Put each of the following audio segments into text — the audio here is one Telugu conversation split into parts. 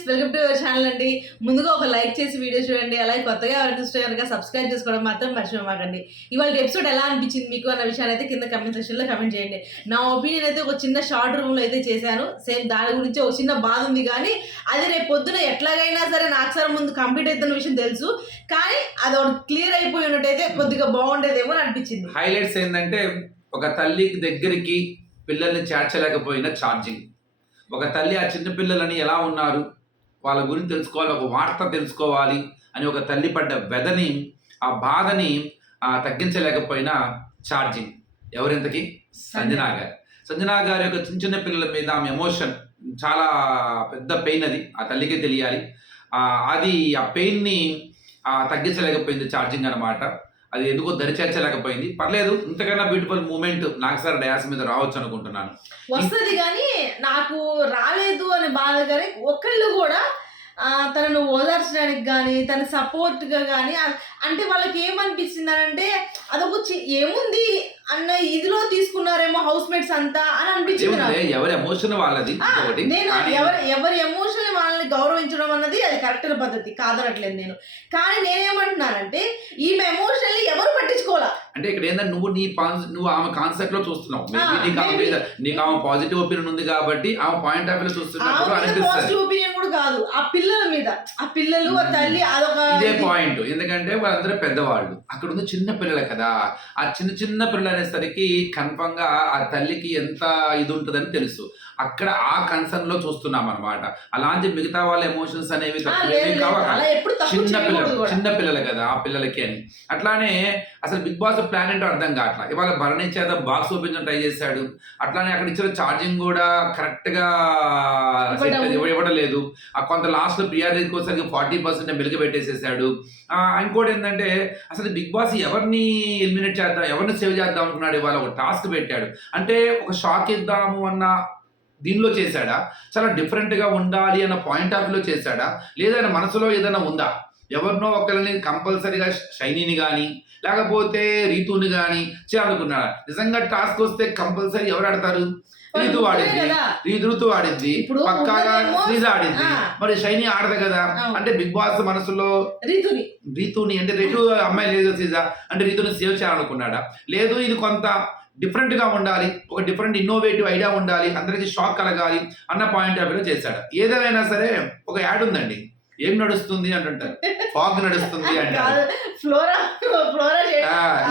Friends welcome to your channel అండి. ముందుగా ఒక లైక్ చేసి వీడియో చూడండి. అలాగే కొత్తగా ఎవరైనా కనుక సబ్స్క్రైబ్ చేసుకోవడం మాత్రం మర్చిపోమాకండి. ఇవాళ ఎపిసోడ్ ఎలా అనిపించింది మీకు అన్న విషయాన్ని అయితే కింద కమెంట్ సెక్షన్లో కమెంట్ చేయండి. నా ఒపీనియన్ అయితే ఒక చిన్న షార్ట్ రూమ్లో అయితే చేశాను. సేమ్ దాని గురించి ఒక చిన్న బాధ ఉంది కానీ అది రేపు పొద్దున ఎట్లాగైనా సరే నాకు సరే ముందు కంప్లీట్ అవుతున్న విషయం తెలుసు. కానీ అది ఒకటి క్లియర్ అయిపోయి ఉన్నట్టయితే కొద్దిగా బాగుండేదేమో అనిపించింది. హైలైట్స్ ఏంటంటే ఒక తల్లి దగ్గరికి పిల్లల్ని చేర్చలేకపోయిన ఛార్జింగ్ ఒక తల్లి ఆ చిన్న పిల్లలని ఎలా ఉన్నారు? వాళ్ళ గురించి తెలుసుకోవాలి ఒక వార్త తెలుసుకోవాలి అని ఒక తల్లి పడ్డ వ్యధని ఆ బాధని ఆ, తగ్గించలేకపోయిన ఛార్జింగ్ ఎవరింతకి? సంజనా. గారు. సంజనా గారి యొక్క చిన్న చిన్న పిల్లల మీద ఆమె ఎమోషన్ చాలా పెద్ద పెయిన్ అది ఆ తల్లికే తెలియాలి. అది ఆ పెయిన్ని తగ్గించలేకపోయింది ఛార్జింగ్ అన్నమాట. అది ఎందుకో దరిచేర్చలేకపోయింది. పర్లేదు ఇంతకన్నా బ్యూటిఫుల్ మూమెంట్ నాకు సార్ డయాస్ మీద రావచ్చు అనుకుంటున్నాను. వస్తుంది కానీ నాకు రాలేదు అని బాధ కానీ ఒకళ్ళు కూడా తనను ఓదార్చడానికి కానీ తన సపోర్ట్గా కానీ అంటే వాళ్ళకి ఏమనిపించింది అంటే అదొక ఏముంది అన్న ఇదిలో తీసుకున్నారేమో హౌస్ మేట్స్ అంతా అని అనిపించింది ఎవరి ఎమోషన్ వాళ్ళది? నేను ఎవరి ఎవరి ఎమోషన్ వాళ్ళని గౌరవించడం అన్నది అది కరెక్ట్ పద్ధతి కాదనట్లేదు నేను. కానీ నేనేమంటున్నానంటే ఈమె ఎమోషన్ ఎవరు పట్టించుకోవాలా? అంటే ఇక్కడ ఏంటంటే నువ్వు నీ నువ్వు ఆమె కాన్సెప్ట్లో చూస్తున్నావు. నీకు ఆమె maybe. మీద నీకు ఆమె పాజిటివ్ ఒపీనియన్ ఉంది కాబట్టి ఆమె పాయింట్ ఆఫ్ వ్యూ అనిపిస్తుంది. పాజిటివ్ ఒపీనియన్ కూడా కాదు. ఆ పిల్లల మీద ఆ పిల్లలు ఆ తల్లి అదొక ఇది. పాయింట్ ఎందుకంటే వాళ్ళందరూ పెద్దవాళ్ళు. అక్కడ ఉంది చిన్న పిల్లలు కదా. ఆ చిన్న చిన్న పిల్లలు అనేసరికి కన్ఫర్మ్గా ఆ తల్లికి ఎంత ఇది ఉంటుందని తెలుసు. అక్కడ ఆ కన్సర్న్లో చూస్తున్నాం అనమాట అలాంటి మిగతా వాళ్ళ ఎమోషన్స్ అనేవి చిన్న పిల్లలు. చిన్న పిల్లలు కదా ఆ పిల్లలకి అని. అట్లానే అసలు బిగ్ బాస్ ప్లాన్ ఏంటో అర్థం కావట్లా. ఇవాళ భరణి చేత బాక్స్ ఓపెన్ ట్రై చేశాడు. అట్లానే అక్కడ ఇచ్చిన ఛార్జింగ్ కూడా కరెక్ట్గా ఇవ్వడం. ఇవ్వ- ఇవ్వడం లేదు. ఆ కొంత లాస్ట్లో ప్రియా దగ్గరికి వచ్చేసరికి ఫార్టీ పర్సెంట్ మెలుగు పెట్టేసేసాడు. ఇంకోటి ఏంటంటే అసలు బిగ్ బాస్ ఎవరిని ఎలిమినేట్ చేద్దాం ఎవరిని సేవ్ చేద్దాం అనుకున్నాడు? ఇవాళ ఒక టాస్క్ పెట్టాడు. అంటే ఒక షాక్ ఇద్దాము అన్న దీనిలో చేశాడా? చాలా డిఫరెంట్గా ఉండాలి అన్న పాయింట్ ఆఫ్లో చేశాడా? లేదా మనసులో ఏదైనా ఉందా? ఎవరినో ఒకరిని కంపల్సరీగా షైనీని కానీ లేకపోతే రీతుని కానీ చేయాలనుకున్నాడా? నిజంగా టాస్క్ వస్తే కంపల్సరీ ఎవరు ఆడతారు? రీతు ఆడింది. రీతు ఆడింది ఇప్పుడు పక్కాగా శ్రీజ ఆడింది. మరి షైని ఆడదు కదా. అంటే బిగ్ బాస్ మనసులో రీతుని రీతుని అంటే రీతు అమ్మాయి లేదు శ్రీజ అంటే రీతుని సేవ్ చేయాలనుకున్నాడా లేదు ఇది కొంత డిఫరెంట్గా ఉండాలి ఒక డిఫరెంట్ ఇన్నోవేటివ్ ఐడియా ఉండాలి అందరికి షాక్ కలగాలి అన్న పాయింట్ ఆఫ్ వ్యూ చేశాడు ఏదేమైనా సరే ఒక యాడ్ ఉందండి ఏం నడుస్తుంది అంటుంటారు? ఫాగ్ నడుస్తుంది అంటారు. ఫ్లోరా ఫ్లోరా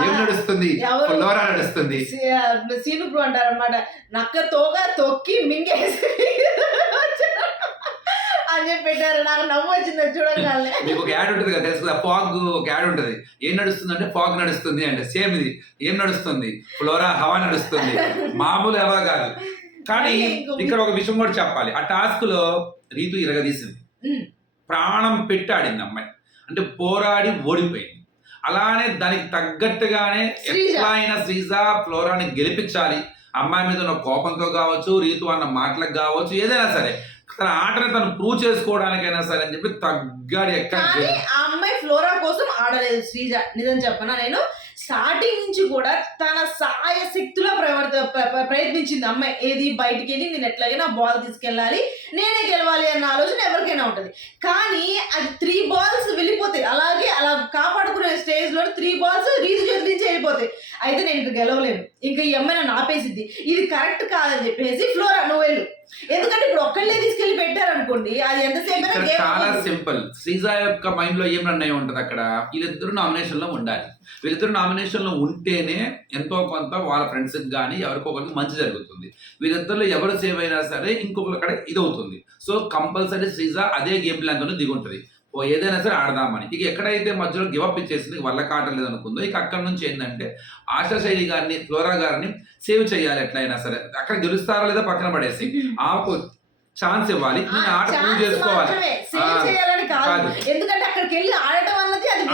ఏం నడుస్తుంది? ఫ్లోరా నడుస్తుంది. సీను ప్రో అంటారు అనమాట నక్క తోక తొక్కి మింగేసి అని చెప్పి పెట్టారు. నాకు నవ్వు వచ్చింది చూడగానే. మీకు ఒక యాడ్ ఉంటుంది కదా తెలుసు కదా? ఫాగ్ ఒక యాడ్ ఉంటుంది. ఏం నడుస్తుంది అంటే ఫాగ్ నడుస్తుంది అంటే సేమ్ ఇది. ఏం నడుస్తుంది? ఫ్లోరా హవా నడుస్తుంది. మామూలు హవా కాదు. కానీ ఇక్కడ ఒక విషయం కూడా చెప్పాలి. ఆ టాస్క్లో రీతు ఇరగదీసింది. ప్రాణం పెట్టి ఆడింది అమ్మాయి. అంటే పోరాడి ఓడిపోయింది. అలానే దానికి తగ్గట్టుగానే. ఎట్లా అయినా శ్రీజ ఫ్లోరాని గెలిపించాలి. అమ్మాయి మీద ఉన్న కోపంతో కావచ్చు రీతు అన్న మాటలకు కావచ్చు ఏదైనా సరే. తన ఆటని తను ప్రూవ్ చేసుకోవడానికైనా సరే అని చెప్పి తగ్గాడి ఎక్కడ అమ్మాయి ఫ్లోరా కోసం ఆడలేదు శ్రీజ. నిజం చెప్పనా నేను? స్టార్టింగ్ నుంచి కూడా తన సాయ శక్తిలో ప్రవర్త ప్రయత్నించింది. అమ్మాయి ఏది? బయటికి వెళ్ళి నేను ఎట్లాగైనా బాల్ తీసుకెళ్ళాలి. నేనే గెలవాలి అన్న ఆలోచన ఎవరికైనా ఉంటుంది. కానీ అది త్రీ బాల్స్ వెళ్ళిపోతాయి. అలాగే అలా కాపాడుకునే స్టేజ్లో త్రీ బాల్స్ రీజ్ చేతి నుంచి వెళ్ళిపోతాయి. అయితే నేను ఇంకా గెలవలేను. ఇంకా ఈ అమ్మాయి నన్ను ఆపేసిద్ది. ఇది కరెక్ట్ కాదని చెప్పేసి ఫ్లోరా నువ్వు వెళ్ళు. ఎందుకంటే ఇప్పుడు ఒక్కళ్ళే తీసుకెళ్ళి పెట్టారనుకోండి అది ఎంతసేపు చాలా సింపుల్. శ్రీజ యొక్క మైండ్లో ఏం నిర్ణయం ఉంటుంది అక్కడ? వీళ్ళిద్దరు నామినేషన్లో ఉండాలి. వీళ్ళిద్దరు నామినేషన్లో ఉంటేనే ఎంతో కొంత వాళ్ళ ఫ్రెండ్స్ కానీ ఎవరికొకరికి మంచి జరుగుతుంది. వీళ్ళిద్దరిలో ఎవరు సేవ్ అయినా సరే ఇంకొకరి అక్కడ ఇది అవుతుంది సో కంపల్సరీ శ్రీజ అదే గేమ్ ప్లాన్ తోనే దిగుంటది. ఓ ఏదైనా సరే ఆడదామని ఇక ఎక్కడైతే మధ్యలో గివప్ ఇచ్చేసింది వల్ల కాటలేదు అనుకుందో ఇక అక్కడ నుంచి ఏంటంటే ఆశా శైలి గారిని ఫ్లోరా గారిని సేవ్ చేయాలి ఎట్లయినా సరే. అక్కడ గెలుస్తారా లేదా పక్కన పడేసి ఆమెకు ఛాన్స్ ఇవ్వాలి. నేను ఆట ప్రూవ్ చేసుకోవాలి. ఎందుకంటే అక్కడికి వెళ్ళి ఆడటం అన్నది అది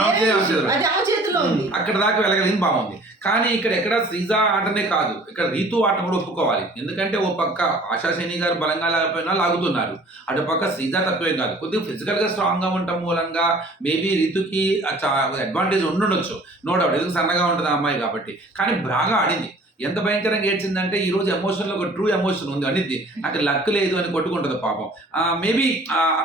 అక్కడ దాకా వెళ్ళగలిగింది బాగుంది. కానీ ఇక్కడ ఎక్కడ శ్రీజ ఆటనే కాదు. ఇక్కడ రీతు ఆట కూడా ఒప్పుకోవాలి. ఎందుకంటే ఓ పక్క ఆశా సైని గారు బలంగా లేకపోయినా లాగుతున్నారు. అటు పక్క శ్రీజ తక్కువేం కాదు. కొద్దిగా ఫిజికల్గా స్ట్రాంగ్గా ఉండటం మూలంగా మేబీ రీతుకి అడ్వాంటేజ్ ఉండుండొచ్చు. నో డౌట్ ఎందుకు సన్నగా ఉంటుంది ఆ అమ్మాయి కాబట్టి. కానీ బాగా ఆడింది. ఎంత భయంకరంగా ఏడ్చిందంటే ఈ రోజు ఒక ట్రూ ఎమోషన్ ఉంది అనిద్ది. నాకు లక్ లేదు అని కొట్టుకుంటుంది పాపం. మేబీ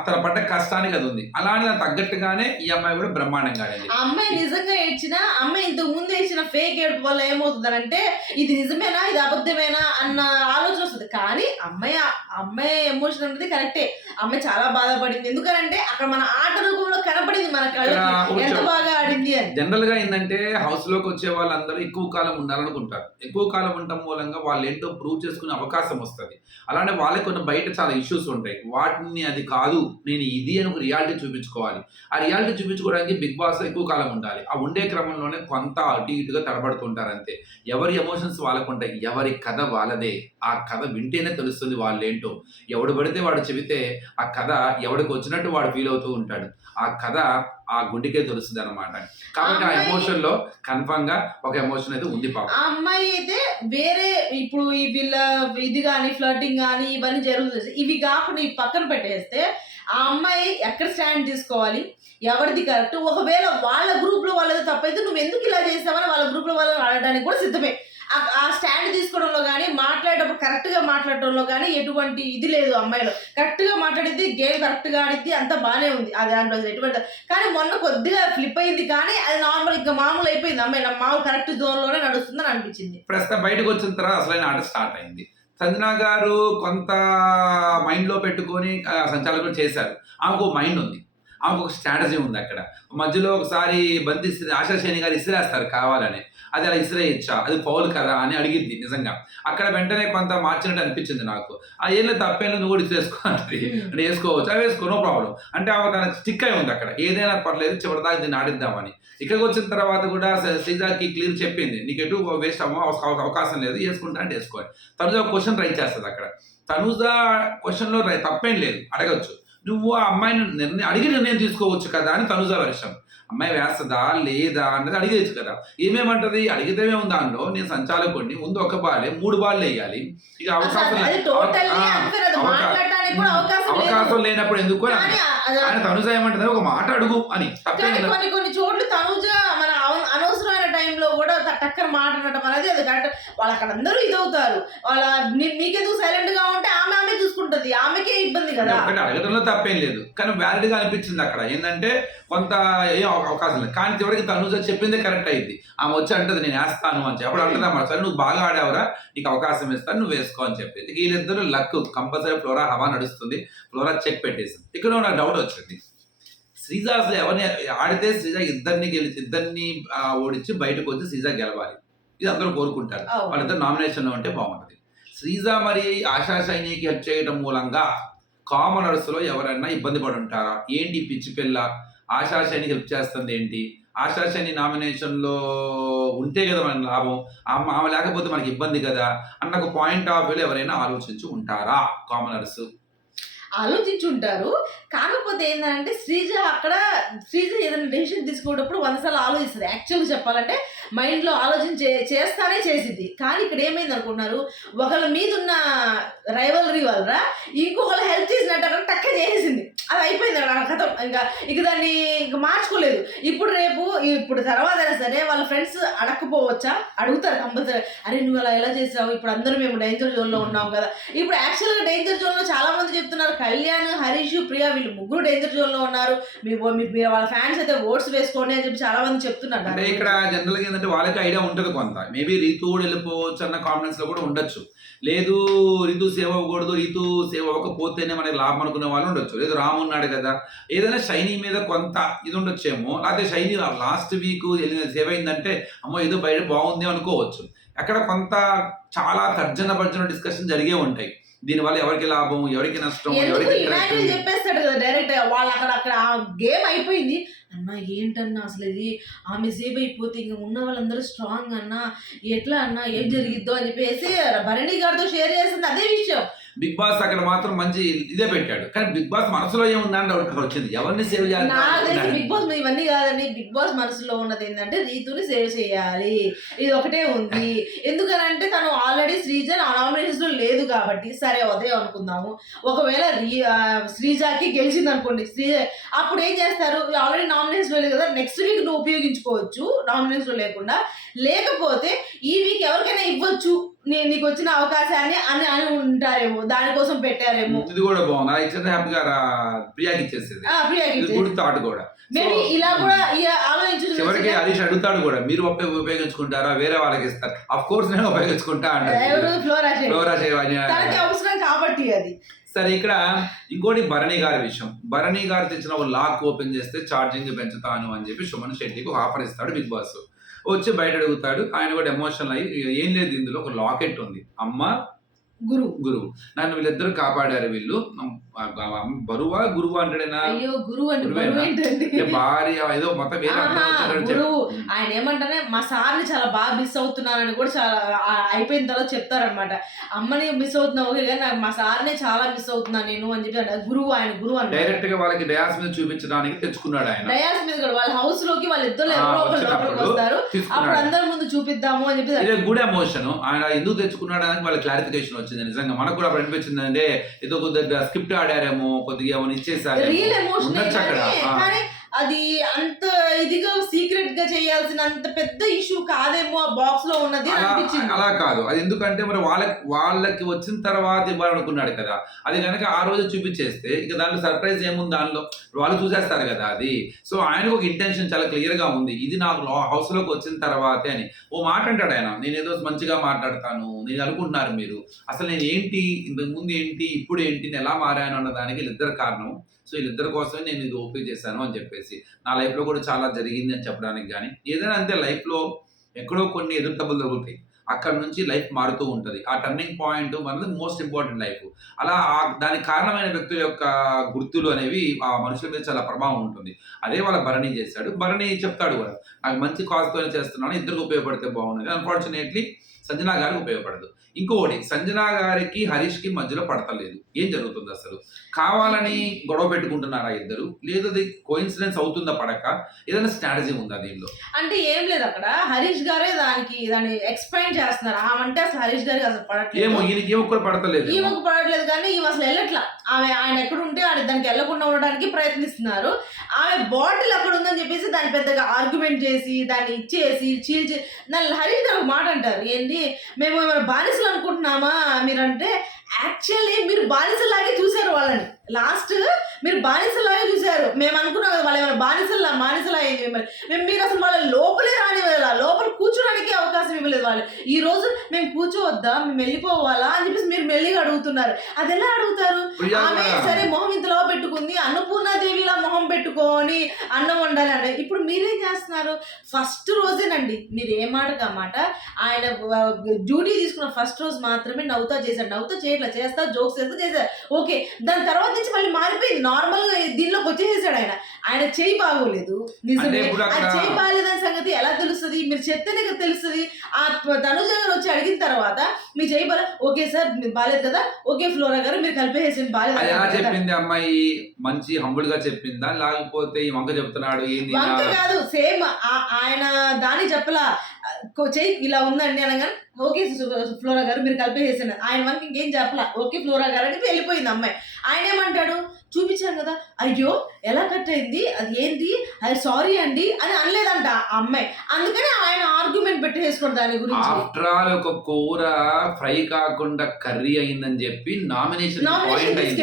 తన పడ్డ కష్టానికి అది ఉంది. అలానే తగ్గట్టుగానే ఈ అమ్మాయి కూడా బ్రహ్మాండంగా ఆ అమ్మాయి నిజంగా ఏడ్చిన అమ్మాయి ఇంతకు ముందు ఏడ్చిన ఫేక్ ఏడుపు వల్ల ఏమవుతుందనంటే ఇది నిజమేనా ఇది అబద్ధమేనా అన్న ఆలోచన వస్తుంది. కానీ అమ్మాయి అమ్మాయి ఎమోషన్ అనేది కరెక్టే అమ్మాయి చాలా బాధపడింది. ఎందుకనంటే అక్కడ మన ఆట రూపంలో కనపడింది మన కళ్ళకి. ఎంత బాగా ఆడింది అని. జనరల్గా ఏంటంటే హౌస్లోకి వచ్చే వాళ్ళందరూ ఎక్కువ కాలం ఉండాలనుకుంటారు. ఎక్కువ కాలం ఉండటం మూలంగా వాళ్ళు ఏంటో ప్రూవ్ చేసుకునే అవకాశం వస్తుంది. అలానే వాళ్ళకి కొన్ని బయట చాలా ఇష్యూస్ ఉంటాయి. వాటిని అది కాదు నేను ఇది అని ఒక రియాలిటీ చూపించుకోవాలి. ఆ రియాలిటీ చూపించుకోవడానికి బిగ్ బాస్ ఎక్కువ కాలం ఉండాలి. ఆ ఉండే క్రమంలోనే కొంత అటు ఇటుగా తడబడుతుంటారు అంతే. ఎవరి ఎమోషన్స్ వాళ్ళకు ఉంటాయి ఎవరి కథ వాళ్ళదే. ఆ కథ వింటేనే తెలుస్తుంది వాళ్ళు ఏంటో ఎవడు పడితే వాడు చెబితే ఆ కథ ఎవడికి వచ్చినట్టు వాడు ఫీల్ అవుతూ ఉంటాడు. ఆ కథ ఆ గుండెకే తెలుస్తుంది అనమాట కాబట్టి ఆ ఎమోషన్లో కన్ఫర్మ్గా ఒక ఎమోషన్ అయితే ఉంది పాపం. అమ్మాయి అయితే వేరే ఇప్పుడు ఈ వీళ్ళ ఇది కానీ ఫ్లర్టింగ్ కానీ ఇవన్నీ జరుగుతుంది ఇవి కాకుండా ఈ పక్కన పెట్టేస్తే ఆ అమ్మాయి ఎక్కడ స్టాండ్ తీసుకోవాలి? ఎవరిది కరెక్ట్ ఒకవేళ వాళ్ళ గ్రూప్లో వాళ్ళది తప్పైతే నువ్వు ఎందుకు ఇలా చేసావని వాళ్ళ గ్రూప్లో వాళ్ళని అడగడానికి కూడా సిద్ధమే. ఆ- స్టాండ్ తీసుకోవడంలో కానీ మాట్లాడేటప్పుడు కరెక్ట్గా మాట్లాడటంలో కానీ ఎటువంటి ఇది లేదు అమ్మాయిలో. కరెక్ట్గా మాట్లాడిద్ది గేమ్ కరెక్ట్గా ఆడిద్ది అంతా బానే ఉంది. అది దాంట్లో ఎటువంటి కానీ మొన్న కొద్దిగా ఫ్లిప్ అయింది కానీ అది నార్మల్ ఇంకా మామూలు అయిపోయింది. అమ్మాయి మామూలు కరెక్ట్ జోన్లోనే నడుస్తుందని అనిపించింది. ప్రస్తుతం బయటకు వచ్చిన తర్వాత అసలైన ఆట స్టార్ట్ అయింది. సంజనా గారు కొంత మైండ్లో పెట్టుకొని సంచాలకులు చేశారు. ఆమెకు మైండ్ ఉంది. ఆమెకు ఒక స్ట్రాటజీ ఉంది అక్కడ. మధ్యలో ఒకసారి బంధిస్తుంది ఆశా ఆశాశేని గారు ఇసిరేస్తారు కావాలని. అది అలా ఇసిరేయచ్చా? అది పౌల్ కదా అని అడిగింది నిజంగా. అక్కడ వెంటనే కొంత మార్చినట్టు అనిపించింది నాకు. ఆ ఏం లేదు తప్పేం లేదు నువ్వు కూడా ఇసిరేసుకో అంటే అంటే వేసుకోవచ్చు. అవి వేసుకో నో ప్రాబ్లం. అంటే ఆమె తనకు స్టిక్ అయి ఉంది అక్కడ. ఏదైనా పర్లేదు చివరిదాకా దీన్ని ఆడిద్దామని. ఇక్కడికి వచ్చిన తర్వాత కూడా శ్రీజాకి క్లియర్ చెప్పింది. నీకు ఎటు వేస్ట్ అవ్వ అవ- అవకాశం లేదు. వేసుకుంటా అంటే వేసుకోవాలి తనుజ క్వశ్చన్ రైట్ చేస్తుంది అక్కడ. తనుజ క్వశ్చన్లో తప్పేం లేదు. అడగచ్చు. నువ్వు ఆ అమ్మాయిని నిర్ణయం అడిగి నిర్ణయం తీసుకోవచ్చు కదా అని తనుజ వర్షం అమ్మాయి వేస్తుందా? లేదా? అన్నది అడిగేచ్చు కదా. ఏమేమంటది అడిగితే ఉంది దానిలో. నేను సంచాలకుడిని. ముందు ఒక బాలే మూడు బాల్ వేయాలి. ఇక అవకాశం అవకాశం లేనప్పుడు ఎందుకు ఆయన తనుజ ఏమంటుంది? ఒక మాట అడుగు అని. కొన్ని కొన్ని చోట్ల తనుజ టైంలో కూడా ట- టక్కన మాట్లాడటం అనేది అది కరెక్ట్. వాళ్ళు అక్కడ అందరూ ఇదవుతారు. వాళ్ళ మీకెందుకు సైలెంట్గా ఉంటే ఆమె ఆమె చూసుకుంటది. ఆమెకే ఇబ్బంది కదా. అడగడంలో తప్పేం లేదు. కానీ వ్యాలిడ్గా అనిపించింది అక్కడ. ఏంటంటే కొంత ఏం అవకాశం లేదు. కానీ చివరికి తనుజ చెప్పిందే కరెక్ట్ అయింది. ఆమె వచ్చి అంటది నేను వేస్తాను అని చెప్పి. అప్పుడు అంటదా సరే నువ్వు బాగా ఆడావురా. నీకు అవకాశం ఇస్తాను. నువ్వు వేసుకో అని చెప్పి ఇక వీళ్ళిద్దరు లక్ కంపల్సరీ ఫ్లోరా హవా నడుస్తుంది. ఫ్లోరా చెక్ పెట్టేసింది. ఇక్కడ నాకు డౌట్ వచ్చింది. శ్రీజ అసలు ఎవరిని ఆడితే శ్రీజ ఇద్దరిని గెలిచి ఇద్దరిని ఓడించి బయటకు వచ్చి శ్రీజ గెలవాలి. ఇది అందరూ కోరుకుంటారు. వాళ్ళిద్దరు నామినేషన్లో ఉంటే బాగుంటది. శ్రీజ మరి ఆశా సైనికి హెల్ప్ చేయడం మూలంగా కామనర్స్లో ఎవరైనా ఇబ్బంది పడి ఉంటారా ఏంటి పిచ్చి పిల్ల? ఆశా సైనికి హెల్ప్ చేస్తుంది ఏంటి? ఆశా సైని నామినేషన్లో ఉంటే కదా మనకి లాభం. ఆమె లేకపోతే మనకి ఇబ్బంది కదా? అన్న ఒక పాయింట్ ఆఫ్ వ్యూలో ఎవరైనా ఆలోచించి ఉంటారా? కామనర్స్ ఆలోచించుంటారు. కాకపోతే ఏంటంటే శ్రీజ అక్కడ శ్రీజ ఏదైనా డెసిషన్ తీసుకునేటప్పుడు వందసార్లు ఆలోచిస్తుంది. యాక్చువల్గా చెప్పాలంటే మైండ్లో ఆలోచించే చేస్తానే చేసింది కానీ ఇక్కడ ఏమైంది అనుకుంటున్నారు? ఒకళ్ళ మీద ఉన్న రైవలరీ వల్ల ఇంకొకళ్ళు హెల్ప్ చేసినట్టు అక్కడ టక్క చేసేసింది. అది అయిపోయింది అక్కడ కథం. ఇంకా ఇక దాన్ని ఇంక మార్చుకోలేదు. ఇప్పుడు రేపు ఇప్పుడు తర్వాత అయినా సరే వాళ్ళ ఫ్రెండ్స్ అడగకపోవచ్చా అడుగుతారు కంపల్సరీ. అరే నువ్వు అలా ఎలా చేసావు? ఇప్పుడు అందరూ మేము డేంజర్ జోన్లో ఉన్నాం కదా. ఇప్పుడు యాక్చువల్గా డేంజర్ జోన్లో చాలా మంది చెప్తున్నారు కళ్యాణ్ హరీష్ ప్రియా వీళ్ళు ముగ్గురు డేంజర్ జోన్లో ఉన్నారు. మీ మీ వాళ్ళ ఫ్యాన్స్ అయితే ఓట్స్ వేసుకోండి అని చెప్పి చాలా మంది చెప్తున్నారు. అంటే ఇక్కడ జనరల్గా ఏంటంటే వాళ్ళకి ఐడియా ఉంటుంది కొంత. మేబీ రీతు కూడా వెళ్ళిపోవచ్చు అన్న కాన్ఫిడెన్స్లో కూడా ఉండొచ్చు. లేదు రీతు సేవ్ అవ్వకూడదు రీతు సేవ్ అవ్వకపోతేనే మనకి లాభం అనుకునే వాళ్ళు ఉండొచ్చు. లేదు రామ్ ఉన్నాడు కదా. ఏదైనా షైనీ మీద కొంత ఇది ఉండొచ్చేమో లేకపోతే షైనీ లాస్ట్ వీక్ సేవ్ అయిందంటే అమ్మో ఏదో బయట బాగుంది అనుకోవచ్చు. అక్కడ కొంత చాలా తర్జన భర్జన డిస్కషన్ జరిగే ఉంటాయి. దీనివల్ల ఎవరికి లాభం ఎవరికి నష్టం ఎవరికి? చెప్పేస్తాడు కదా డైరెక్ట్ వాళ్ళు అక్కడ అక్కడ గేమ్ అయిపోయింది. అన్న ఏంటన్నా అసలు ఇది? ఆమె సేవ్ అయిపోతే ఇంక ఉన్న వాళ్ళందరూ స్ట్రాంగ్ అన్న. ఎట్లా అన్న? ఏం జరిగిద్దో అని చెప్పేసి భరణి గారితో షేర్ చేసింది అదే విషయం. బిగ్ బాస్ అక్కడ మాత్రం మంచి ఇదే పెట్టాడు. కానీ బిగ్ బాస్ మనసులో ఏముందని డౌట్ వచ్చింది. ఎవరిని సేవ్ చేయాలి? బిగ్ బాస్ ఇవన్నీ కాదండి. బిగ్ బాస్ మనసులో ఉన్నది ఏంటంటే రీతుని సేవ్ చేయాలి. ఇది ఒకటే ఉంది. ఎందుకనంటే తను ఆల్రెడీ శ్రీజ నామినేషన్స్లో లేదు కాబట్టి సరే అదే అనుకుందాము. ఒకవేళ శ్రీజాకి గెలిచింది అనుకోండి శ్రీజ అప్పుడు ఏం చేస్తారు? ఆల్రెడీ నామినేషన్లో లేదు కదా నెక్స్ట్ వీక్ నువ్వు ఉపయోగించుకోవచ్చు నామినేషన్లో లేకుండా. లేకపోతే ఈ వీక్ ఎవరికైనా ఇవ్వచ్చు. నేను నీకు వచ్చిన అవకాశాన్ని అని అని ఉంటారేమో దానికోసం పెట్టారేమో. ఇది కూడా బాగుంది. ఇచ్చిన హ్యాపీగా ప్రియాకి ఇచ్చేసేది. ఆ, ప్రియాకి గుడ్ థాట్ కూడా. మేబీ ఇలా కూడా ఆలోచించు చివరికి హరీష్ అడుగుతాడు కూడా మీరు ఉపయోగ ఉపయోగించుకుంటారా? వేరే వాళ్ళకి ఇస్తారు. అఫ్ కోర్స్ నేను ఉపయోగించుకుంటా అంటారు ఫ్లోరా అవసరం కాబట్టి అది. సరే ఇక్కడ ఇంకోటి భరణి గారి విషయం. భరణి గారు తెచ్చిన ఒక లాక్ ఓపెన్ చేస్తే ఛార్జింగ్ పెంచుతాను అని చెప్పి సుమన్ శెట్టికి ఆఫర్ ఇస్తాడు బిగ్ బాస్. వచ్చి బయట అడుగుతాడు ఆయన కూడా ఎమోషనల్ అయ్యి ఏం లేదు ఇందులో ఒక లాకెట్ ఉంది. అమ్మ గురు గురువు. నన్ను వీళ్ళిద్దరు కాపాడారు వీళ్ళు. బరువా గురువు అంటాడేనా? అయ్యో గురువు ఏంటండి? ఏ భార్య ఏదో మొత్తం గురువు. ఆయన ఏమంటానే మా సార్ని చాలా బాగా మిస్ అవుతున్నానని కూడా చాలా అయిపోయిన తర్వాత చెప్తారనమాట అమ్మని మిస్ అవుతున్నా ఓకే కానీ మా సార్నే చాలా మిస్ అవుతున్నాను నేను అని చెప్పి. గురువు ఆయన గురువు అన్నమాట డైరెక్ట్గా వాళ్ళకి డయాస్ మీద చూపించడానికి తెచ్చుకున్నాడు ఆయన. డయాస్ మీద కూడా వాళ్ళ హౌస్లోకి వాళ్ళ ఇద్దరు ఎవరో ఒకరు లోపలికి వచ్చినప్పుడు వస్తారు అప్పుడు అందరి ముందు చూపిద్దాము అని చెప్పి గుడ్ ఎమోషన్ ఆయన ఎందుకు తెచ్చుకున్నాడు అని వాళ్ళ క్లారిఫికేషన్ వచ్చింది. నిజంగా మనకు కూడా అప్పుడు అనిపించింది అంటే ఏదో కొద్దిగా స్క్రిప్ట్ ఆడారేమో కొద్దిగా ఏమైనా ఇచ్చేసారు ఉండొచ్చు అక్కడ. అది అంత ఇదిగా సీక్రెట్గా చేయాల్సిన అంత పెద్ద ఇష్యూ కాదేమో ఆ బాక్స్లో ఉన్నది అలా అనిపించింది. అలా కాదు. అది ఎందుకంటే మరి వాళ్ళకి వాళ్ళకి వచ్చిన తర్వాత ఇవ్వాలనుకున్నాడు కదా. అది కనుక ఆ రోజు చూపించేస్తే ఇక దాంట్లో సర్ప్రైజ్ ఏముంది దానిలో వాళ్ళు చూసేస్తారు కదా అది. సో ఆయనకు ఒక ఇంటెన్షన్ చాలా క్లియర్గా ఉంది. ఇది నాకు హౌస్లోకి వచ్చిన తర్వాతే అని. ఓ మాట అంటాడు ఆయన. నేను ఏదో మంచిగా మాట్లాడతాను. నేను అనుకుంటున్నారు మీరు. అసలు నేను ఏంటి? ఇంతకు ముందు ఏంటి? ఇప్పుడు ఏంటి? నేను ఎలా మారాను అన్న దానికి వీళ్ళిద్దరు కారణం. సో వీళ్ళిద్దరి కోసమే నేను ఇది ఓపెన్ చేశాను అని చెప్పేసి. నా లైఫ్లో కూడా చాలా జరిగింది అని చెప్పడానికి కానీ ఏదైనా అంతే లైఫ్లో ఎక్కడో కొన్ని ఎదురు దెబ్బలు తగులుతాయి అక్కడ నుంచి లైఫ్ మారుతూ ఉంటుంది. ఆ టర్నింగ్ పాయింట్ మనది మోస్ట్ ఇంపార్టెంట్ లైఫ్ అలా ఆ- దానికి కారణమైన వ్యక్తుల యొక్క గుర్తులు అనేవి ఆ మనుషుల మీద చాలా ప్రభావం ఉంటుంది. అదే వాళ్ళ భరణి చేశాడు. భరణి చెప్తాడు కూడా నాకు మంచి కాజ్తోనే చేస్తున్నాను ఇద్దరికి ఉపయోగపడితే బాగుంటుంది అన్ఫార్చునేట్లీ సంజనా గారికి ఉపయోగపడదు. ఇంకొకటి సంజనా గారికి హరీష్కి మధ్యలో పడతలేదు. ఏం జరుగుతుంది అసలు? కావాలని గొడవ పెట్టుకుంటున్నారా ఇద్దరు? లేదు అది కోయిన్సిడెన్స్ అవుతుందా పడక? ఏదైనా స్ట్రాటజీ ఉందా దీనిలో? అంటే ఏం లేదు అక్కడ. హరీష్ గారే దానికి దాన్ని ఎక్స్ప్లెయిన్ చేస్తున్నారు. ఆమె అంటే అసలు హరీష్ గారికి అసలు ఏమో పడట్లేదు ఈయనకి ఏమో కూడా పడతలేదు ఈమెకు పడట్లేదు కానీ ఈమె అసలు వెళ్ళట్లా. ఆమె ఆయన ఎక్కడ ఉంటే ఆయన దానికి వెళ్ళకుండా ఉండడానికి ప్రయత్నిస్తున్నారు. ఆమె బాటిల్ అక్కడ ఉందని చెప్పేసి దాన్ని పెద్దగా ఆర్గ్యుమెంట్ చేసి దాన్ని ఇచ్చేసి చీల్చి దాన్ని హరీష్ గారు మాట అంటారు. ఏంటి మేము ఏమైనా బానిసలు అనుకుంటున్నామా? మీరంటే యాక్చువల్లీ మీరు బానిసలాగే చూశారు వాళ్ళని. లాస్ట్ మీరు బానిసలాగే చూశారు. మేము అనుకున్నాం కదా వాళ్ళు ఏమైనా బానిసలా బానిసలా అయింది మిమ్మల్ని మేము మీరు అసలు వాళ్ళ లోపలే రానివ్వలేదు? లోపల కూర్చోడానికి అవకాశం ఇవ్వలేదు వాళ్ళు. ఈ రోజు మేము కూర్చోవద్దా? మేము వెళ్ళిపోవాలా? అని చెప్పేసి మీరు మెల్లిగా అడుగుతున్నారు. అది ఎలా అడుగుతారు? ఆమె సరే మొహం ఇంతలో పెట్టుకుంది. అన్నపూర్ణాదేవిలా మొహం పెట్టుకొని అన్నం వండాలి అంటే ఇప్పుడు మీరేం చేస్తున్నారు? ఫస్ట్ రోజేనండి. మీరు ఏ మాటకు ఆ మాట? ఆయన డ్యూటీ తీసుకున్న ఫస్ట్ రోజు మాత్రమే నవ్వుతా చేశాడు నవ్వుతా చేయట్లా చేస్తా జోక్స్ చేస్తా చేశాడు ఓకే. దాని తర్వాత నుంచి మళ్ళీ మారిపోయింది. నార్మల్గా దీనిలోకి వచ్చేసాడు ఆయన. ఆయన చేయి బాగోలేదు. నిజమే. ఆ చేయి బాగాలేదని సంగతి ఎలా తెలుస్తుంది? మీరు చెప్తేనే కదా తెలుస్తుంది. ఆ తనుజ గారు వచ్చి అడిగిన తర్వాత మీ చేయి బాగా ఓకే సార్ బాగాలేదు కదా? ఓకే ఫ్లోరా గారు మీరు కలిపేసేయండి బాగాలేదు ఎలా. చెప్పింది అమ్మాయి? మంచి హంబుల్గా చెప్పిందా? లేకపోతే ఈ వంక చెప్తున్నాడు? ఏంది వంక కాదు సేమ్ ఆయన దాని చెప్పలా. చెయ్యి ఇలా ఉందండి అనగానే ఓకే ఫ్లోరా గారు మీరు కలిపేసేసాను ఆయన వంక ఇంకేం చెప్పలా. ఓకే ఫ్లోరా గారు అని వెళ్ళిపోయింది అమ్మాయి. ఆయన ఏమంటాడు? చూపించాను కదా. అయ్యో ఎలా కట్ అయింది? అది ఏంటి? అది సారీ అండి అని అనలేదంట ఆ అమ్మాయి. అందుకని ఆయన ఆర్గ్యుమెంట్ పెట్టేసుకోండి దాని గురించి. ఆఫ్టర్ ఆల్ ఒక కూర ఫ్రై కాకుండా కర్రీ అయిందని చెప్పి నామినేషన్ పాయింట్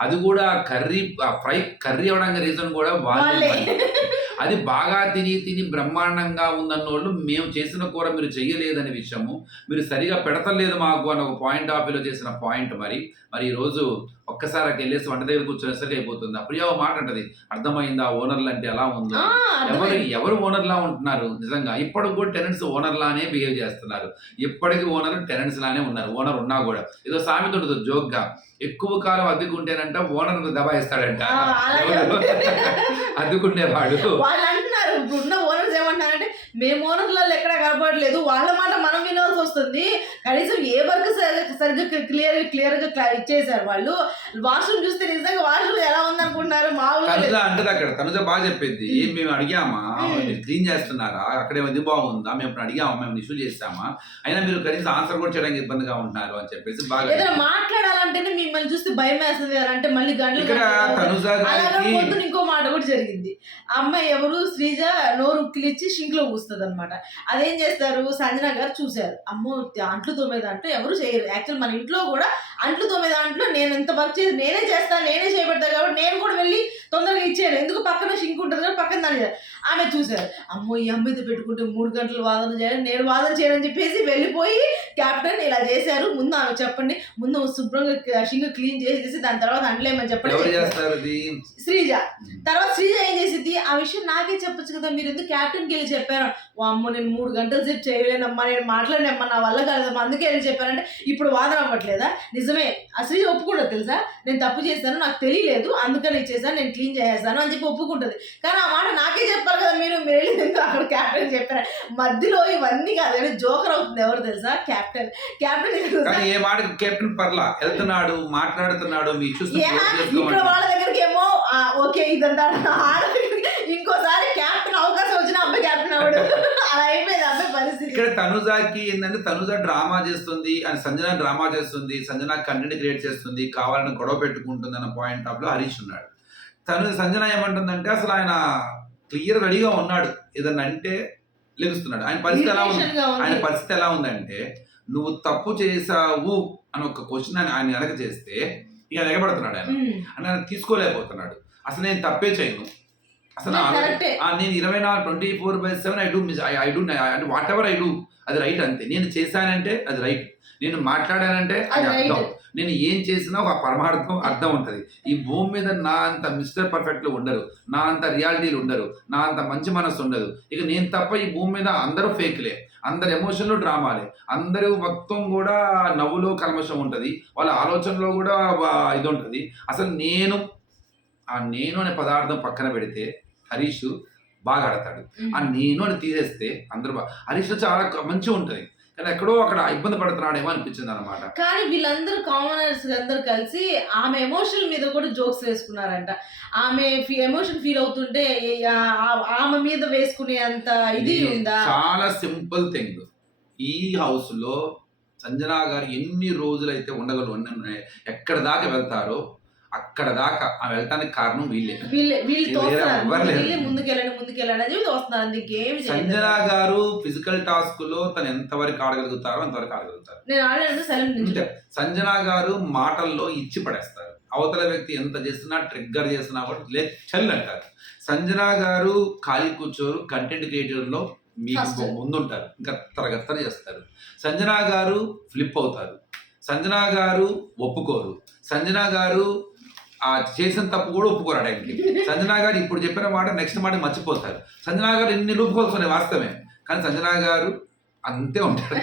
అది కూడా కర్రీ ఫ్రై కర్రీ అవడానికి రీజన్ కూడా వాళ్ళే అది బాగా తిని తిని బ్రహ్మాండంగా ఉందన్నోళ్ళు మేము చేసిన కూర మీరు చెయ్యలేదనే విషయము. మీరు సరిగా పెడతలేదు మాకు అని ఒక పాయింట్ ఆఫ్ వ్యూలో చేసిన పాయింట్ మరి. మరి ఈ రోజు ఒక్కసారి అక్కడ వెళ్ళేసి వంట దగ్గర కూర్చునేసరికి అయిపోతుంది. అప్పుడు ఒక మాట అంటది అర్థమైందా ఓనర్లు అంటే ఎలా ఉందో? ఎవరు. ఎవరు ఓనర్ లా ఉంటున్నారు? నిజంగా ఇప్పటికి కూడా టెనెంట్స్ ఓనర్ లానే బిహేవ్ చేస్తున్నారు. ఇప్పటికి ఓనర్ టెనెంట్స్ లానే ఉన్నారు ఓనర్ ఉన్నా కూడా. ఏదో సామెత ఉంటుంది జోక్గా ఎక్కువ కాలం అద్దెకుంటేనంట ఓనర్ దబాయిస్తాడంట. అద్దెకుండేవాడు. వాళ్ళు అంటున్నారు ఇప్పుడు ఉన్న ఓనర్స్ ఏమంటున్నారంటే మేము ఓనర్లలో ఎక్కడ కనపడలేదు. వాళ్ళ మాట మనం వినాల్సి వస్తుంది. కనీసం ఏ వర్క్ సరిగ్గా క్లియర్ క్లియర్గా ఇచ్చేసారు వాళ్ళు. వాష్రూమ్ చూస్తే నిజంగా వాష్రూమ్ ఎలా ఉందనుకుంటున్నారు? తనుజ లేదు. అంటది అక్కడ. తనుజ బాగా చెప్పింది. మ్మ్. అడిగామా. మీరు క్లీన్ చేస్తున్నారా? అక్కడ ఇది బాగుందా? మేము అడిగామా? మేము ఇష్యూ చేస్తామా? అయినా మీరు కనీసం ఆన్సర్ కూడా చేయడానికి ఇబ్బందిగా ఉంటున్నారు అని చెప్పేసి బాగా ఏదైనా మాట్లాడాలంటేనే మిమ్మల్ని చూస్తే భయం వేస్తుంది అంటే మళ్ళీ గంటలు ఇక్కడ తనుజ ఇంకో మాట కూడా జరిగింది. అమ్మాయి ఎవరు? శ్రీజ నోరు ఉక్కిలిచ్చి షింక్ లో కూస్తుంది అనమాట అదేం చేస్తారు? సంజన గారు చూశారు. అమ్మో అంట్లు తోమే దాంట్లో ఎవరు చేయరు. యాక్చువల్ మన ఇంట్లో కూడా అంట్లు తోమే దాంట్లో నేను ఎంత వర్క్ చేసి నేనే చేస్తాను నేనే చేయబడతా కాబట్టి నేను కూడా వెళ్ళి తొందరగా ఇచ్చాను ఎందుకు? పక్కన షింక్ ఉంటుంది కదా పక్కన దాని. ఆమె చూశారు. అమ్మో ఈ అమ్మాయితో పెట్టుకుంటే మూడు గంటలు వాదన చేయాలి నేను వాదన చేయనని చెప్పేసి వెళ్ళిపోయి క్యాప్టెన్ ఇలా చేశారు. ముందు ఆమె చెప్పండి. ముందు శుభ్రంగా షింక్ క్లీన్ చేసేసి దాని తర్వాత అంట్లేమని చెప్పండి. శ్రీజ. తర్వాత శ్రీజ ఏం చేసింది ఆ విషయం నాకే చెప్పొచ్చు కదా మీరు ఎందుకు క్యాప్టెన్కి వెళ్ళి చెప్పారు? ఓ అమ్మ నేను మూడు గంటల సేపు చేయలేనమ్మా నేను మాట్లాడినమ్మా నా వల్ల కాదమ్మా అందుకే వెళ్ళి చెప్పారంటే ఇప్పుడు వాదన అవ్వట్లేదా? నిజమే శ్రీజ ఒప్పుకుంటుంది తెలుసా? నేను తప్పు చేశాను నాకు తెలియలేదు అందుకని ఇచ్చేసాను నేను క్లీన్ చేసేసాను అని చెప్పి ఒప్పుకుంటుంది. కానీ ఆ మాట నాకే చెప్పారు కదా మీరు మీరు అక్కడ క్యాప్టెన్ చెప్పారు. మధ్యలో ఇవన్నీ కాదు జోకర్ అవుతుంది ఎవరు తెలుసా? క్యాప్టెన్ క్యాప్టెన్ ఏ మాట కెప్టెన్ పర్లా? వెళ్తున్నాడు మాట్లాడుతున్నాడు మీ ఏ, ఇక్కడ వాళ్ళ దగ్గరికి ఏమో ఓకే ఇదంతా ఆడ ఇంకోసారి వచ్చిన అబ్బాయి క్యాప్టెన్ అవడు అలా అయిపోయింది అబ్బాయి పరిస్థితి. ఇక్కడ తనుజాకి ఏంటంటే తనుజ డ్రామా చేస్తుంది అని సంజన డ్రామా చేస్తుంది సంజన కంటెంట్ క్రియేట్ చేస్తుంది కావాలని గొడవ పెట్టుకుంటుంది అన్న పాయింట్ ఆఫ్లో హరీష్ ఉన్నాడు. తను సంజన ఏమంటుందంటే అసలు ఆయన క్లియర్ రెడీగా ఉన్నాడు. ఏదన్నా అంటే లెగుస్తున్నాడు. ఆయన పరిస్థితి ఎలా ఉంది. ఆయన పరిస్థితి ఎలా ఉందంటే నువ్వు తప్పు చేసావు అని ఒక క్వశ్చన్ ఆయన ఆయన వెనక చేస్తే ఇక ఎగబడుతున్నాడు ఆయన. అని ఆయన తీసుకోలేకపోతున్నాడు. అసలు నేను తప్పే చేయను. అసలు నేను ఇరవై నాలుగు twenty four by seven I do miss I I do whatever I do అది రైట్ అంతే. నేను చేశానంటే అది రైట్ నేను మాట్లాడానంటే అది. అర్థం. నేను ఏం చేసినా ఒక పరమార్థం అర్థం ఉంటుంది. ఈ భూమి మీద నా అంత మిస్టర్ పర్ఫెక్ట్లు ఉండరు. నా అంత రియాలిటీలు ఉండరు. నా అంత మంచి మనసు ఉండదు. ఇక నేను తప్ప ఈ భూమి మీద అందరూ ఫేక్లే అందరు ఎమోషన్లు డ్రామాలే అందరూ మొత్తం కూడా నవ్వులో కల్మషం ఉంటుంది. వాళ్ళ ఆలోచనలో కూడా ఇది ఉంటుంది. అసలు నేను ఆ నేను అనే పదార్థం పక్కన పెడితే హరీష్ బాగా ఆడతాడు. ఆ నేను అని తీసేస్తే అందరూ హరీష్ చాలా మంచిగా ఉంటుంది. కానీ ఎక్కడో అక్కడ ఇబ్బంది పడుతున్నాడేమో అనిపించింది అనమాట కానీ వీళ్ళందరూ కామనర్స్ అందరూ కలిసి ఆమె ఎమోషన్ మీద కూడా జోక్స్ వేసుకున్నారంట. ఆమె ఎమోషన్ ఫీల్ అవుతుంటే ఆమె మీద వేసుకునే అంత ఇది ఉందా? చాలా సింపుల్ థింగ్ ఈ హౌస్లో సంజనా గారు ఎన్ని రోజులైతే ఉండగలరు అన్ని ఎక్కడ దాకా వెళ్తారో అక్కడ దాకా ఆ వెళ్ళటానికి కారణం వీళ్ళే. సంజనా గారు ఫిజికల్ టాస్క్లో తను ఎంతవరకు ఆడగలుగుతారో అంతవరకు ఆడగలుగుతారు. సంజనా గారు మాటల్లో ఇచ్చి పడేస్తారు. అవతల వ్యక్తి ఎంత చేసినా ట్రిగ్గర్ చేసినా కూడా లే చల్ అంటారు. సంజనా గారు ఖాళీ కూర్చోరు కంటెంట్ క్రియేటర్లో మీకు. ముందుంటారు. ఇంకా తరగత్తర చేస్తారు. సంజనా గారు ఫ్లిప్ అవుతారు. సంజనా గారు ఒప్పుకోరు. సంజనా గారు ఆ చేసిన తప్పు కూడా ఒప్పుకోరు ఆ టైంకి సంజనా గారు ఇప్పుడు చెప్పిన మాట నెక్స్ట్ మాట మర్చిపోతారు. సంజనా గారు ఎన్ని లూపుకోల్స్ ఉన్నాయి వాస్తవమే. కానీ సంజనా గారు అంతే ఉంటారు.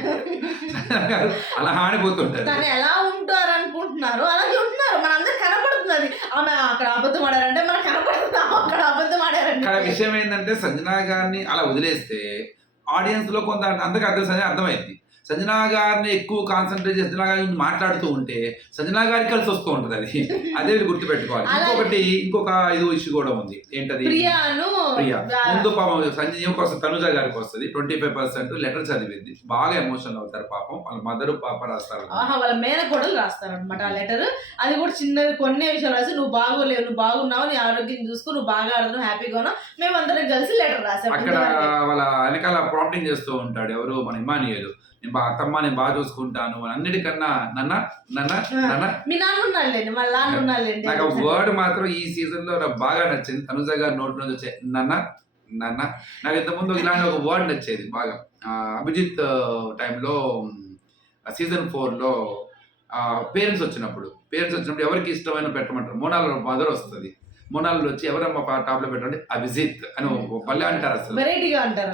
సంజనా గారు అలా ఆడిపోతుంటారు. తను ఎలా ఉంటారు అనుకుంటున్నారు అలాగే ఉంటున్నారు మనందరికి కనపడుతున్నది. ఆమె అక్కడ అబద్ధం ఆడారంటే మనకు కనపడుతుంది అక్కడ అబద్ధం ఆడారంటే. ఇక్కడ విషయం ఏంటంటే సంజనా గారిని అలా వదిలేస్తే ఆడియన్స్లో కొంత అందరికీ అర్థం అర్థమైంది. సంజనా గారిని ఎక్కువ కాన్సన్ట్రేట్ చేసి సంజనా గారి గురించి మాట్లాడుతూ ఉంటే సంజనా గారికి కలిసి వస్తూ ఉంటది అది. అదే వీళ్ళు గుర్తుపెట్టుకోవాలి. ఇంకొకటి ఇంకొక ఇది ఇష్యూ కూడా ఉంది. ఏంటది? ప్రియా. ముందు పాపం సంజయ్ కోసం తనుజ గారికి వస్తుంది. ట్వంటీ ఫైవ్ పర్సెంట్ లెటర్ చదివింది. బాగా ఎమోషనల్ అవుతారు పాపం. వాళ్ళ మదర్ పాప రాస్తారు. వాళ్ళ మేనకోడలు రాస్తారనమాట ఆ లెటర్. అది కూడా చిన్నది కొన్ని విషయాలు రాసి నువ్వు బాగోలేవు నువ్వు బాగున్నావు నీ ఆరోగ్యం చూసుకో నువ్వు బాగా ఆడుతున్నావు హ్యాపీగా ఉన్నావు. మేమందరం కలిసి లెటర్ రాసాం. అక్కడ. వాళ్ళ వెనకాల ప్రాంప్టింగ్ చేస్తూ ఉంటాడు ఎవరు? మన ఇమానియలు నేను బా అత్తమ్మ నేను బాగా చూసుకుంటాను అని అన్నిటికన్నా నన్న నన్న నన్న. నాకు ఆ వర్డ్ మాత్రం ఈ సీజన్లో నాకు బాగా నచ్చింది. తనుజ గారి నోటి నుంచి వచ్చే నన్న నన్న. నాకు ఇంతకుముందు ఇలాంటి ఒక వర్డ్ నచ్చేది బాగా. అభిజిత్ టైంలో సీజన్ ఫోర్లో పేరెంట్స్ వచ్చినప్పుడు. పేరెంట్స్ వచ్చినప్పుడు ఎవరికి ఇష్టమైన పెట్టమంటారు. మోనాల్ మదర్ వస్తుంది. మోనాల్ వచ్చి ఎవరమ్మా టాప్లో పెట్టండి. అభిజిత్ అని పల్లె అంటారు అసలు.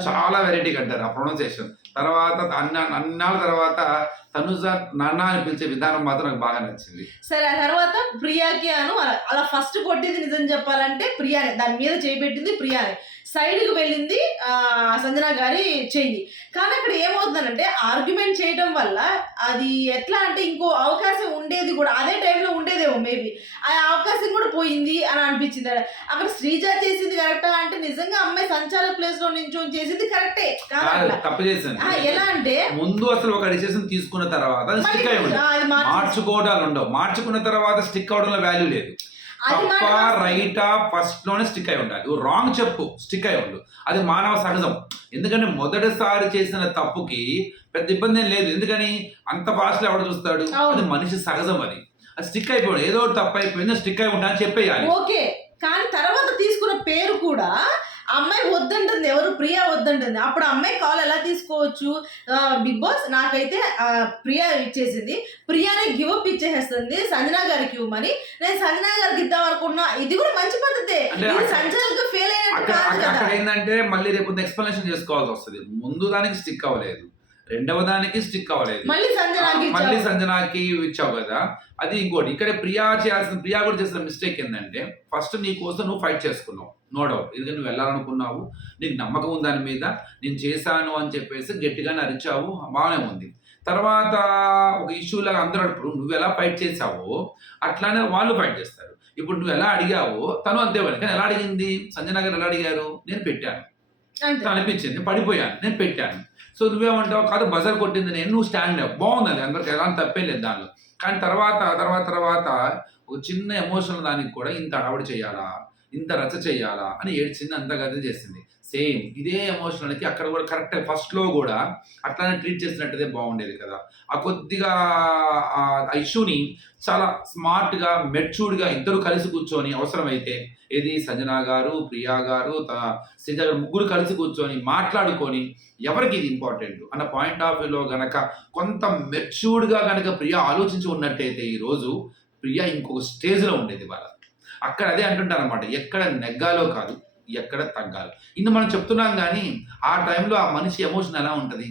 చాలా వెరైటీగా అంటారు ఆ ప్రొనౌన్సియేషన్ తర్వాత అన్న అన్నాళ్ళ తర్వాత తనుజ నాన్న అని పిలిచే విధానం మాత్రం నాకు బాగా నచ్చింది. సరే ఆ తర్వాత ప్రియాకి అను అలా అలా ఫస్ట్ కొట్టింది నిజం చెప్పాలంటే ప్రియానే. దాని మీద చేయబెట్టింది ప్రియానే. సైడ్కి వెళ్ళింది ఆ, సంజన గారి చెయ్యి కానీ అక్కడ ఏమవుతుందంటే ఆర్గ్యుమెంట్ చేయడం వల్ల అది ఎట్లా అంటే ఇంకో అవకాశం ఉండేది కూడా అదే టైంలో ఉండేదేమో మేబీ ఆ అవకాశం కూడా పోయింది అని అనిపించింది. అక్కడ శ్రీజ చేసింది కరెక్టా అంటే నిజంగా అమ్మాయి సంచాలక ప్లేస్లో నించొని చేసింది కరెక్టే ఎలా అంటే ముందు అసలు ఒక డిసిషన్ తీసుకున్న తర్వాత అది స్టిక్ అయి ఉండదు. మార్చుకోవడాలు ఉండవు. మార్చుకున్న తర్వాత స్టిక్ అవడంలో వాల్యూ లేదు. తప్ప రైటా ఫస్ట్లోనే స్టిక్ అయి ఉండాలి. రాంగ్ చెప్పు స్టిక్ అయి ఉండు. అది మానవ సహజం ఎందుకంటే మొదటిసారి చేసిన తప్పుకి పెద్ద ఇబ్బంది ఏం లేదు. ఎందుకని? అంత ఫాస్ట్ ఎవడు చూస్తాడు. అది మనిషి సహజం అది. అది స్టిక్ అయిపోయాడు ఏదో ఒకటి తప్పు అయిపోయింది స్టిక్ అయి ఉంటా అని చెప్పేయాలి. ఓకే. కానీ తర్వాత తీసుకున్న పేరు కూడా అమ్మాయి వద్దంటుంది ఎవరు ప్రియా వద్దంటుంది. అప్పుడు అమ్మాయి కాల్ ఎలా తీసుకోవచ్చు? బిగ్ బాస్ నాకైతే ప్రియా ఇచ్చేసింది. ప్రియానే గివ్ అప్ ఇచ్చేసేస్తుంది సంజనా గారికి ఇవ్వమని నేను సంజనా గారికి ఇద్దాం అనుకున్నా ఇది కూడా మంచి పద్ధతే. సంజనకు ఫెయిల్ అయినట్టు కాదు కదా. ఏంటంటే మళ్ళీ రేపు ఎక్స్ప్లెనేషన్ చేసుకోవాల్సి వస్తుంది. ముందు దానికి స్టిక్ అవ్వలేదు. రెండవ దానికి స్టిక్ అవ్వలేదు. మళ్ళీ సంజనాకి మళ్ళీ ఇచ్చావు. సంజనాకి ఇచ్చావు కదా. అది ఇంకోటి. ఇక్కడ ప్రియా చేయాల్సిన ప్రియా కూడా చేసిన మిస్టేక్ ఏంటంటే ఫస్ట్ నీ కోసం నువ్వు ఫైట్ చేసుకున్నావు. నో డౌట్ ఎందుకంటే నువ్వు వెళ్ళాలనుకున్నావు నీకు నమ్మకం ఉంది దాని మీద నేను చేశాను అని చెప్పేసి గట్టిగానే అరిచావు బాగానే ఉంది. తర్వాత ఒక ఇష్యూ లాగా అందరూ అడుపుడు నువ్వు ఎలా ఫైట్ చేసావో అట్లానే వాళ్ళు ఫైట్ చేస్తారు. ఇప్పుడు నువ్వు ఎలా అడిగావో తను అంతే పని. కానీ ఎలా అడిగింది? గారు ఎలా అడిగారు? నేను పెట్టాను. అనిపించింది పడిపోయాను నేను పెట్టాను. సో నువ్వేమంటావు? కాదు బజర్ కొట్టింది నేను నువ్వు స్టాండ్ అప్ బాగుంది అది అందరికి ఎలాంటి తప్పే లేదు దానిలో. కానీ తర్వాత తర్వాత తర్వాత ఒక చిన్న ఎమోషనల్ దానికి కూడా ఇంత అడవడి చేయాలా? ఇంత రచ్చ చేయాలా అని ఏడ్చింది అంత గది చేసింది. సేమ్ ఇదే ఎమోషనల్కి అక్కడ కూడా కరెక్ట్ ఫస్ట్లో కూడా అట్లానే ట్రీట్ చేసినట్టుదే బాగుండేది కదా. ఆ కొద్దిగా ఆ ఇష్యూని చాలా స్మార్ట్గా మెచ్యూర్డ్గా ఇద్దరు కలిసి కూర్చొని అవసరమైతే ఏది సంజన గారు ప్రియా గారు త- శ్రీజ గారు ముగ్గురు కలిసి కూర్చొని మాట్లాడుకొని ఎవరికి ఇది ఇంపార్టెంట్ అన్న పాయింట్ ఆఫ్ వ్యూలో గనక కొంత మెచ్యూర్డ్గా గనక ప్రియా ఆలోచించి ఉన్నట్టయితే ఈరోజు ప్రియా ఇంకొక స్టేజ్లో ఉండేది వాళ్ళ అక్కడ అదే అంటుంటారు అనమాట ఎక్కడ నెగ్గాలో కాదు ఎక్కడ తగ్గాలో. ఇన్ని మనం చెప్తున్నాం కానీ ఆ టైంలో ఆ మనిషి ఎమోషన్ ఎలా ఉంటుంది?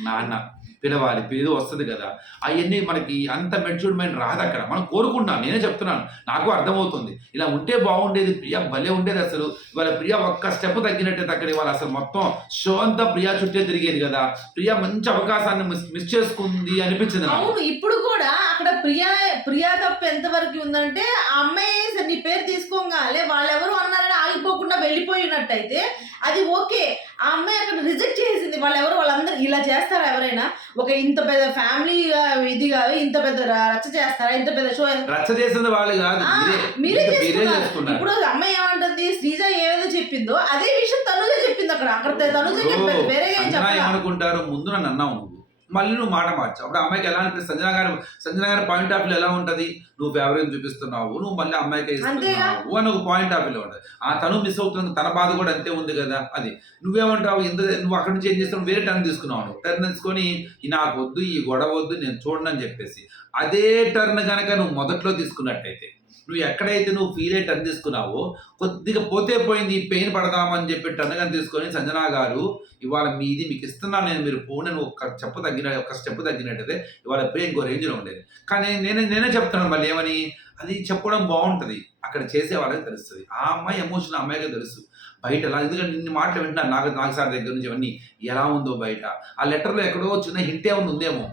నాన్న. పిలవాలి ఏదో వస్తుంది కదా. అవన్నీ మనకి అంత మెచ్యూర్డ్ మైండ్ రాదు అక్కడ. మనం కోరుకుంటున్నాం. నేనే చెప్తున్నాను. నాకు అర్థమవుతుంది. ఇలా ఉంటే బాగుండేది ప్రియా భలే ఉండేది అసలు. ఇవాళ ప్రియా ఒక్క స్టెప్ తగ్గినట్టే అక్కడ ఇవాళ అసలు మొత్తం షో అంతా ప్రియా చుట్టే తిరిగేది కదా. ప్రియా మంచి అవకాశాన్ని మిస్ మిస్ చేసుకుంది అనిపించింది అవును ఇప్పుడు కూడా అక్కడ ప్రియా ప్రియా తప్పు ఎంత వరకు ఉందంటే ఆ అమ్మాయి నీ పేరు తీసుకోగానే వాళ్ళెవరు అన్నారని ఆగిపోకుండా వెళ్ళిపోయినట్టయితే అది ఓకే. ఆ అమ్మాయి అక్కడ రిజెక్ట్ చేసింది. వాళ్ళెవరు వాళ్ళందరూ ఇలా చేస్తారా ఎవరైనా? ఒక ఇంత పెద్ద ఫ్యామిలీ ఇది కాదు ఇంత పెద్ద రచ్చ చేస్తారా? ఇంత పెద్ద షో రచ్చ చేసింది వాళ్ళు కాదు మీరే. చేసుకున్నారు. ఇప్పుడు అమ్మాయి ఏమంటుంది? శ్రీజ ఏదో చెప్పిందో అదే విషయం తనుజ చెప్పింది అక్కడ. అక్కడ తనుజ చెప్పేది వేరే ఏం చెప్పాలి? ఏమనుకుంటారు ముందు నన్ను అన్నావు మళ్ళీ నువ్వు మాట మార్చావు. అప్పుడు అమ్మాయికి ఎలా అనిపిస్తుంది? సంజన గారు సంజన గారి పాయింట్ ఆఫ్ వ్యూ ఎలా ఉంటది? నువ్వు ఫేవరెట్ చూపిస్తున్నావు నువ్వు మళ్ళీ అమ్మాయికి ఇస్తున్నావు అని ఒక పాయింట్ ఆఫ్ వ్యూలో ఉంటుంది. ఆ తను మిస్ అవుతుంది తన బాధ కూడా అంతే ఉంది కదా అది. నువ్వేమంటావు? ఇంత నువ్వు అక్కడి నుంచి ఏం చేస్తున్నావు? వేరే టర్న్ తీసుకున్నావు టర్న్ తీసుకొని "ఈ నాకు వద్దు ఈ గొడవ వద్దు నేను చూడను అని చెప్పేసి. అదే టర్న్ కనుక నువ్వు మొదట్లో తీసుకున్నట్టయితే నువ్వు ఎక్కడైతే నువ్వు ఫీల్ అయ్యి టర్న్ తీసుకున్నావో కొద్దిగా పోతే పోయింది ఈ పెయిన్ పడదామని చెప్పి టర్న్ కానీ తీసుకొని సంజనా గారు ఇవాళ మీది మీకు ఇస్తున్నాను నేను మీరు పోనీ నువ్వు ఒక చెప్పు తగ్గిన ఒక స్టెప్ తగ్గినట్టయితే ఇవాళ ప్రే ఇంకో రేంజ్లో ఉండేది. కానీ నేనే నేనే చెప్తున్నాను మళ్ళీ ఏమని అది చెప్పడం బాగుంటుంది. అక్కడ చేసే వాళ్ళకి తెలుస్తుంది. ఆ అమ్మాయి ఎమోషన్ అమ్మాయికి అమ్మాయికే తెలుసు. బయట ఎలా ఎందుకంటే నిన్ను మాటలు వింటున్నాను నాకు నాకు సార్ దగ్గర నుంచి అవన్నీ ఎలా ఉందో బయట. ఆ లెటర్లో ఎక్కడో చిన్న హింటే ఉంది ఉందేమో.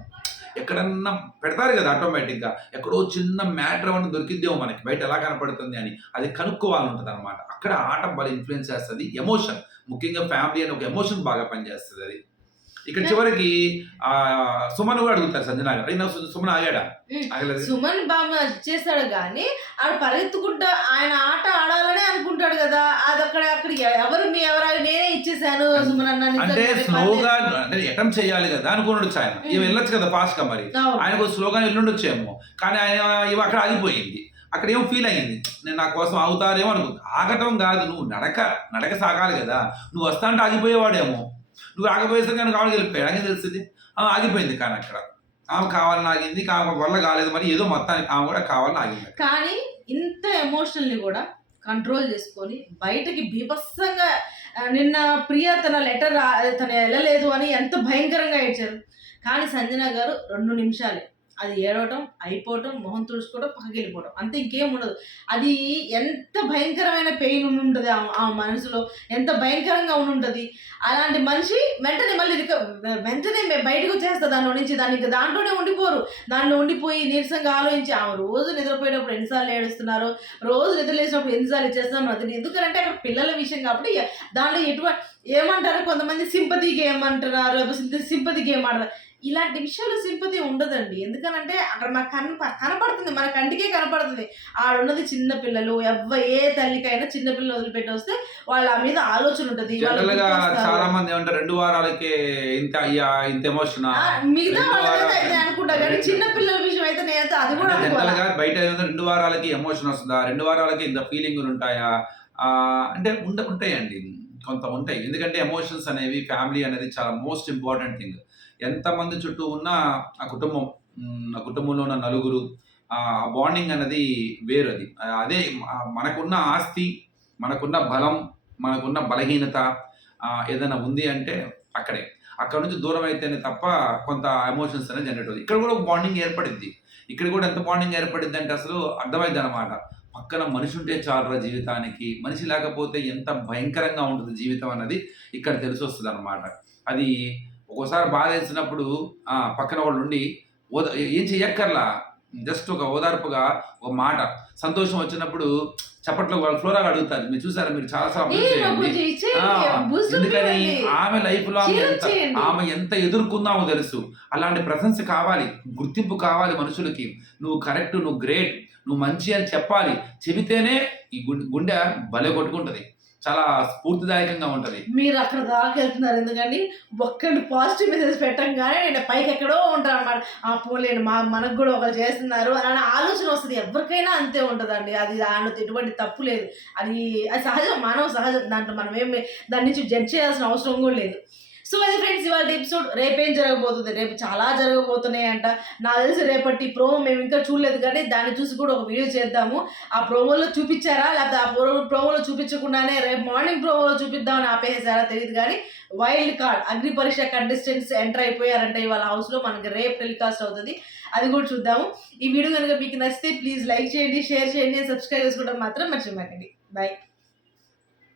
ఎక్కడన్నా పెడతారు కదా ఆటోమేటిక్గా ఎక్కడో చిన్న మ్యాటర్ అని దొరికిద్దేమో మనకి. బయట ఎలా కనపడుతుంది అని. అది కనుక్కోవాలంటుంది అనమాట అక్కడ ఆట బాగా ఇన్ఫ్లుయెన్స్ చేస్తుంది. ఎమోషన్ ముఖ్యంగా ఫ్యామిలీ అని ఒక ఎమోషన్ బాగా పనిచేస్తుంది అది. ఇక్కడ చివరికి ఆ సుమన్ కూడా అడుగుతారు సంజనా గారు అయినా సుమన్ ఆగాడా. ఆగలేదు. సుమన్ బాగా చేస్తాడు కానీ ఆడ పరిగెత్తుకుంటా ఆయన ఆట ఆడాలనే అనుకుంటాడు కదా. అది అక్కడ అక్కడ ఎవరు మీ ఎవరు నేనే ఇచ్చేసాను సుమన్ అన్న అంటే స్లోగా అంటే అటెంప్ట్ చేయాలి కదా అనుకున్నాడు ఆయన ఇవి వెళ్ళొచ్చు కదా ఫాస్ట్గా మరి. ఆయనకు స్లోగా వెళ్ళుండొచ్చేమో. కానీ ఆయన ఇవి అక్కడ ఆగిపోయింది. అక్కడ ఏం ఫీల్ అయ్యింది. నేను నా కోసం ఆగుతారేమో అనుకుంది ఆగటం కాదు నువ్వు నడక నడక సాగాలి కదా. నువ్వు వస్తా అంటే ఆగిపోయేవాడేమో. నువ్వు ఆగిపోయేసరికి కానీ కావాలి వెళ్ళిపోయాడు ఆగి తెలుస్తుంది? ఆమె ఆగిపోయింది కానీ అక్కడ. ఆమె కావాలని ఆగింది ఆమె వల్ల కాలేదు. మరి ఏదో మొత్తానికి ఆమె కూడా కావాలని ఆగింది కానీ ఇంత ఎమోషనల్ని కూడా కంట్రోల్ చేసుకొని బయటకి బీభత్సంగా నిన్న ప్రియ తన లెటర్ తను వెళ్ళలేదు అని ఎంత భయంకరంగా ఇచ్చారు కానీ సంజన గారు రెండు నిమిషాలే అది ఏడవటం అయిపోవటం మొహం తుడుచుకోవడం పక్కకి వెళ్ళిపోవడం అంతే ఇంకేం ఉండదు. అది ఎంత భయంకరమైన పెయిన్ ఉంటుంది ఆ- ఆ మనసులో ఎంత భయంకరంగా ఉంటుంది. అలాంటి మనిషి వెంటనే మళ్ళీ వెంటనే బయటకు వచ్చేస్తా దానిలో నుంచి. దానికి దాంట్లోనే ఉండిపోరు. దాంట్లో ఉండిపోయి నీరసంగా ఆలోచించి ఆమె రోజు నిద్రపోయేటప్పుడు ఎన్నిసార్లు ఏడుస్తున్నారు రోజు నిద్ర లేచినప్పుడు ఎన్నిసార్లు ఇచ్చేస్తున్నారు అది ఎందుకంటే అక్కడ పిల్లల విషయం కాబట్టి ఎ- దాంట్లో ఎటువంటి ఏమంటారు? కొంతమంది సింపతి గేమ్ అంటున్నారు సింపతి గేమ్ ఆడతారు ఇలాంటి విషయాలు సింపతి ఉండదండి. ఎందుకనంటే అక్కడ మనకు కనప కనపడుతుంది. మన కంటికే కనపడుతుంది. ఆడున్నది చిన్న పిల్లలు ఎవ్వ ఏ తల్లికైనా చిన్న పిల్లలు వదిలిపెట్టి వస్తే వాళ్ళ మీద ఆలోచన ఉంటుంది. చాలా మంది ఏమంటారు రెండు వారాలకే ఇంత అయ్యా ఇంత ఎమోషన్ మిగతా అనుకుంటా కానీ చిన్న పిల్లల విషయం అయితే నేనైతే అది కూడా బయట రెండు వారాలకి ఎమోషన్ వస్తుందా? రెండు వారాలకి ఇంత ఫీలింగ్ ఉంటాయా? అంటే ఉండ ఉంటాయండి. కొంత ఉంటాయి ఎందుకంటే ఎమోషన్స్ అనేవి ఫ్యామిలీ అనేది చాలా మోస్ట్ ఇంపార్టెంట్ థింగ్ ఎంతమంది చుట్టూ ఉన్న ఆ కుటుంబం ఆ కుటుంబంలో ఉన్న నలుగురు ఆ బాండింగ్ అనేది వేరు అది. అదే మనకున్న ఆస్తి మనకున్న బలం మనకున్న బలహీనత ఏదైనా ఉంది అంటే అక్కడే. అక్కడ నుంచి దూరం అయితేనే తప్ప కొంత ఎమోషన్స్ అనేది జనరేట్ అవుతుంది. ఇక్కడ కూడా ఒక బాండింగ్ ఏర్పడింది ఇక్కడ కూడా ఎంత బాండింగ్ ఏర్పడింది అంటే అసలు అర్థమైంది అనమాట పక్కన మనిషి ఉంటే చాలురా జీవితానికి. మనిషి లేకపోతే ఎంత భయంకరంగా ఉంటుంది జీవితం అన్నది ఇక్కడ తెలిసి వస్తుంది అనమాట అది ఒక్కోసారి బాధ వేసినప్పుడు పక్కన వాళ్ళు ఉండి ఓద ఏం చెయ్యక్కర్లా? జస్ట్ ఒక ఓదార్పుగా ఒక మాట. సంతోషం వచ్చినప్పుడు చప్పట్లో వాళ్ళు ఫ్లోరా అడుగుతారు. మీరు చూసారా మీరు చాలా ఎందుకని? ఆమె లైఫ్లో ఆమె ఎంత ఎదుర్కొందామో తెలుసు. అలాంటి ప్రశంస కావాలి. గుర్తింపు కావాలి మనుషులకి. నువ్వు కరెక్ట్ నువ్వు గ్రేట్ నువ్వు మంచి అని చెప్పాలి. చెబితేనే ఈ గుండె గుండె భలే కొట్టుకుంటది. చాలా స్ఫూర్తిదాయకంగా ఉంటది. మీరు అక్కడ దాకా వెళ్తున్నారు. ఎందుకండి ఒక్కళ్ళు పాజిటివ్ మెసేజ్ పెట్టంగానే నేను పైకి ఎక్కడో ఉంటాను అనమాట ఆ పోలేండి మా మనకు కూడా ఒకరు చేస్తున్నారు అని ఆలోచన వస్తుంది. ఎవరికైనా అంతే ఉంటుందండి. అది దాంట్లో ఎటువంటి తప్పు లేదు. అది అది సహజం మానవ సహజం. దాంట్లో మనం ఏం దాని నుంచి జడ్జ్ చేయాల్సిన అవసరం కూడా లేదు. సో అది ఫ్రెండ్స్ ఇవాళ ఎపిసోడ్ రేపేం జరగబోతుంది? రేపు చాలా జరగబోతున్నాయి అంట నాకు తెలిసి రేపటి ప్రోమో మేము ఇంకా చూడలేదు కానీ దాన్ని చూసి కూడా ఒక వీడియో చేద్దాము. ఆ ప్రోమోలో చూపించారా? లేకపోతే ఆ ప్రో- ప్రోమోలో చూపించకుండానే రేపు మార్నింగ్ ప్రోమోలో చూపిద్దామని ఆపేసారా తెలియదు కానీ వైల్డ్ కార్డ్ అగ్ని పరీక్ష కంటెస్టెంట్స్ ఎంటర్ అయిపోయారంటే ఇవాళ హౌస్లో మనకి రేపు టెలికాస్ట్ అవుతుంది. అది కూడా చూద్దాము. ఈ వీడియో కనుక మీకు నచ్చితే ప్లీజ్ లైక్ చేయండి షేర్ చేయండి సబ్స్క్రైబ్ చేసుకోవడం మాత్రం మర్చిపోకండి. బాయ్